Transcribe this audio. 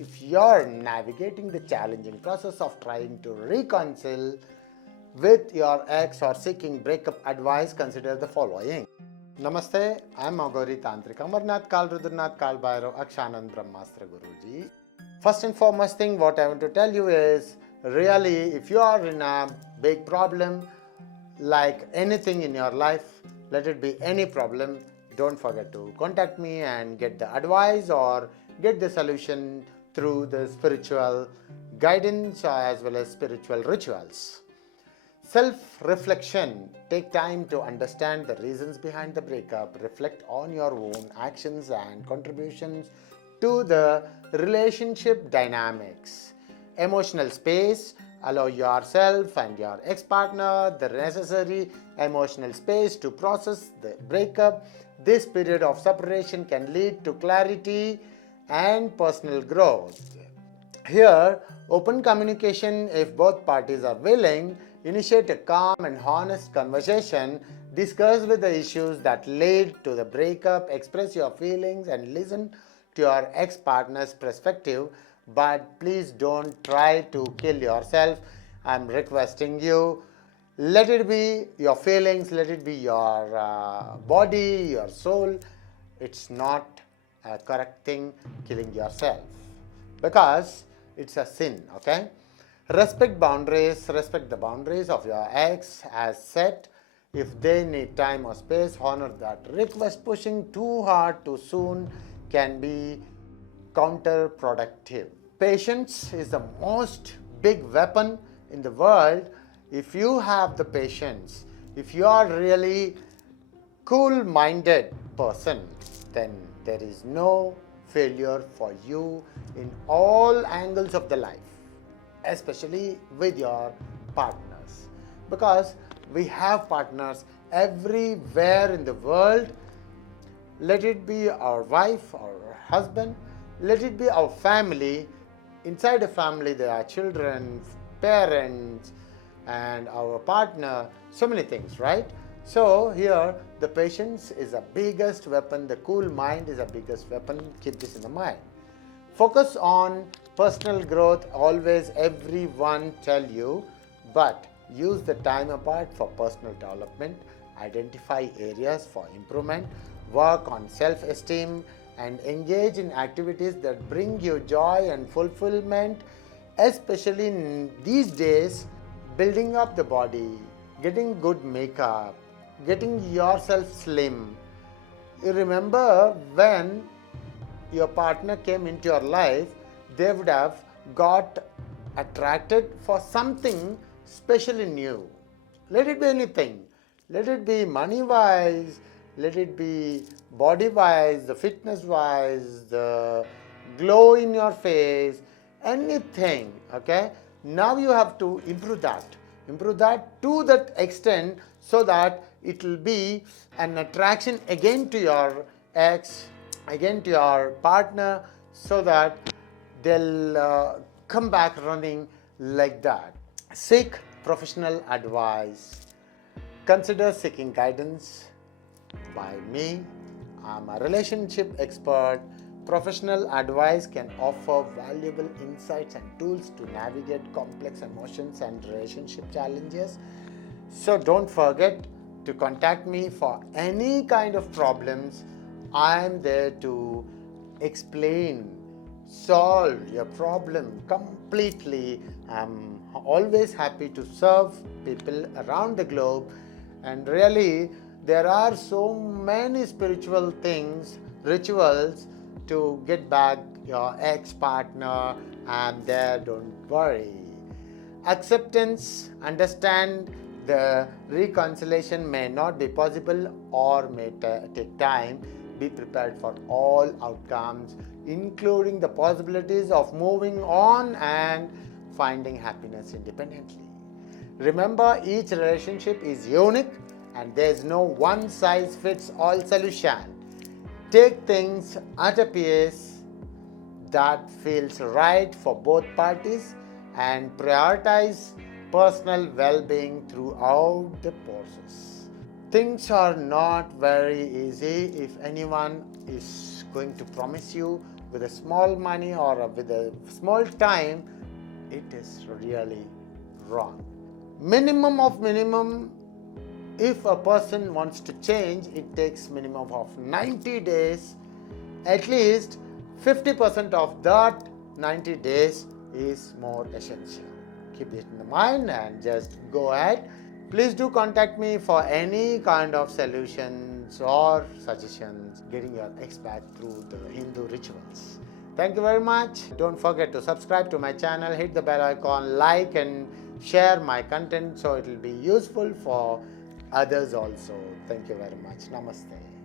if you're navigating the challenging process of trying to reconcile with your ex or seeking breakup advice, consider the following. Namaste, I'm Agori Tantric Amarnath Kal Rudranath Kal Bhairav Akshanand Brahmastra Guruji. First and foremost thing what I want to tell you is, really, if you are in a big problem, like anything in your life, let it be any problem, don't forget to contact me and get the advice or get the solution through the spiritual guidance as well as spiritual rituals. Self-reflection. Take time to understand the reasons behind the breakup. Reflect on your own actions and contributions to the relationship dynamics. Emotional space. Allow yourself and your ex-partner the necessary emotional space to process the breakup. This period of separation can lead to clarity and personal growth. Here, open communication. If both parties are willing, initiate a calm and honest conversation. Discuss with the issues that lead to the breakup. Express your feelings and listen to your ex-partner's perspective. But please don't try to kill yourself. I'm requesting you. Let it be your feelings, let it be your body, your soul. It's not a correct thing killing yourself, because it's a sin, okay? Respect the boundaries of your ex as set. If they need time or space, honor that request. Pushing too hard too soon can be counterproductive. Patience is the most big weapon in the world. If you have the patience, if you are really cool-minded person, then there is no failure for you in all angles of the life, especially with your partners, because we have partners everywhere in the world. Let it be our wife or husband, let it be our family. Inside a family there are children, parents, and our partner, so many things, right? So here the patience is the biggest weapon, the cool mind is the biggest weapon. Keep this in the mind. Focus on personal growth. Always everyone tell you, but use the time apart for personal development. Identify areas for improvement. Work on self-esteem and engage in activities that bring you joy and fulfillment, especially in these days. Building up the body, getting good makeup, getting yourself slim. You remember when your partner came into your life, they would have got attracted for something specially new. Let it be anything. Let it be money-wise, let it be body-wise, the fitness-wise, the glow in your face, anything, okay? Now you have to improve that to that extent, so that it will be an attraction again to your ex, again to your partner, so that they'll come back running like that. Seek professional advice. Consider seeking guidance by me. I'm a relationship expert. Professional advice can offer valuable insights and tools to navigate complex emotions and relationship challenges. So don't forget to contact me for any kind of problems. I'm there to explain, solve your problem completely. I'm always happy to serve people around the globe. And really, there are so many spiritual things, rituals, to get back your ex-partner. I'm there, don't worry. Acceptance. Understand the reconciliation may not be possible or may take time. Be prepared for all outcomes, including the possibilities of moving on and finding happiness independently. Remember, each relationship is unique and there is no one-size-fits-all solution. Take things at a pace that feels right for both parties and prioritize personal well-being throughout the process. Things are not very easy. If anyone is going to promise you with a small money or with a small time, it is really wrong. Minimum of minimum, if a person wants to change, it takes minimum of 90 days. At least 50% of that 90 days is more essential. Keep it in the mind and just go ahead. Please do contact me for any kind of solutions or suggestions getting your exback through the Hindu rituals. Thank you very much. Don't forget to subscribe to my channel, hit the bell icon, like and share my content so it will be useful for others also. Thank you very much. Namaste.